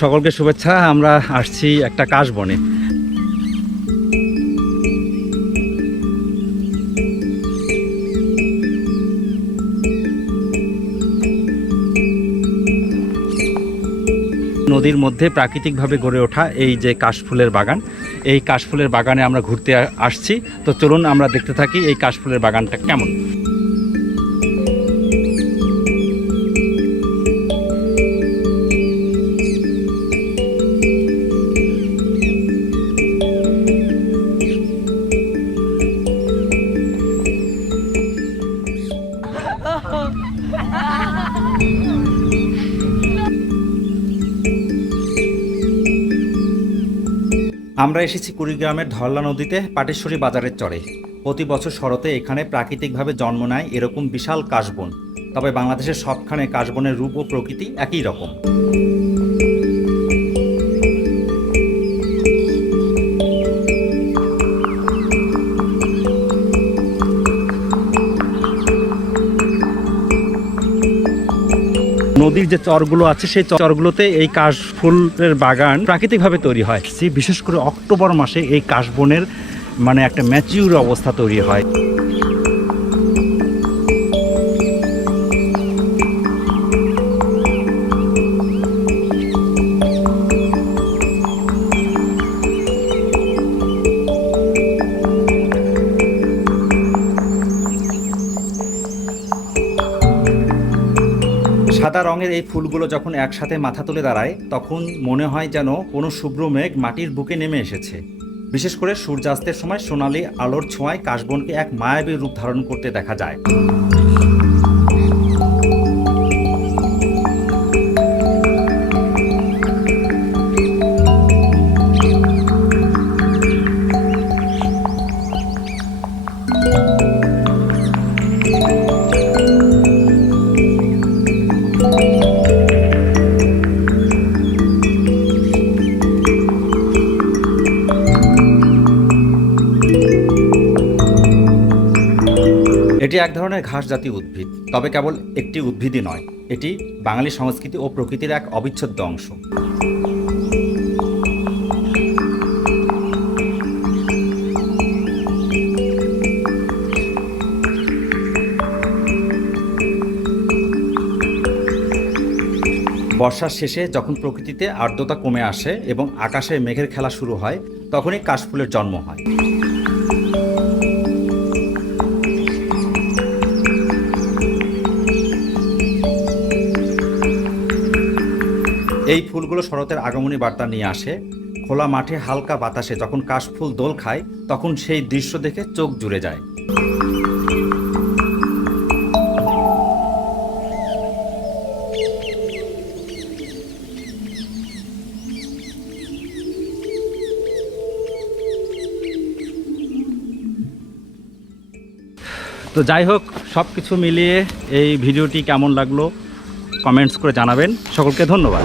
সকলকে শুভেচ্ছা আমরা আসছি একটা কাশবনে নদীর মধ্যে প্রাকৃতিকভাবে গড়ে ওঠা এই যে কাশফুলের বাগান, এই কাশফুলের বাগানে আমরা ঘুরতে আসছি। তো চলুন আমরা দেখতে থাকি এই কাশফুলের বাগানটা কেমন। আমরা এসেছি কুড়িগ্রামের ধরলা নদীতে পাটেশ্বরী বাজারের চরে। প্রতি বছর শরতে এখানে প্রাকৃতিকভাবে জন্ম নেয় এরকম বিশাল কাশবন। তবে বাংলাদেশের সবখানে কাশবনের রূপ ও প্রকৃতি একই রকম। নদীর যে চরগুলো আছে, সেই চরগুলোতে এই কাশফুলের বাগান প্রাকৃতিকভাবে তৈরি হয়। বিশেষ করে অক্টোবর মাসে এই কাশবনের মানে একটা ম্যাচিউর অবস্থা তৈরি হয়। সাদা রঙের এই ফুলগুলো যখন একসাথে মাথা তুলে দাঁড়ায়, তখন মনে হয় যেন কোনো শুভ্র মেঘ মাটির বুকে নেমে এসেছে। বিশেষ করে সূর্যাস্তের সময় সোনালি আলোর ছোঁয়ায় কাশবনকে এক মায়াবী রূপ ধারণ করতে দেখা যায়। এটি এক ধরনের ঘাস জাতীয় উদ্ভিদ, তবে কেবল একটি উদ্ভিদই নয়, এটি বাঙালি সংস্কৃতি ও প্রকৃতির এক অবিচ্ছেদ্য অংশ। বর্ষার শেষে যখন প্রকৃতিতে আর্দ্রতা কমে আসে এবং আকাশে মেঘের খেলা শুরু হয়, তখনই কাশফুলের জন্ম হয়। এই ফুলগুলো শরতের আগমনী বার্তা নিয়ে আসে। খোলা মাঠে হালকা বাতাসে যখন কাশফুল দোল খায়, তখন সেই দৃশ্য দেখে চোখ জুড়ে যায়। তো যাই হোক সব কিছু মিলিয়ে এই ভিডিওটি কেমন লাগল, কমেন্টস করে জানাবেন। সকলকে ধন্যবাদ।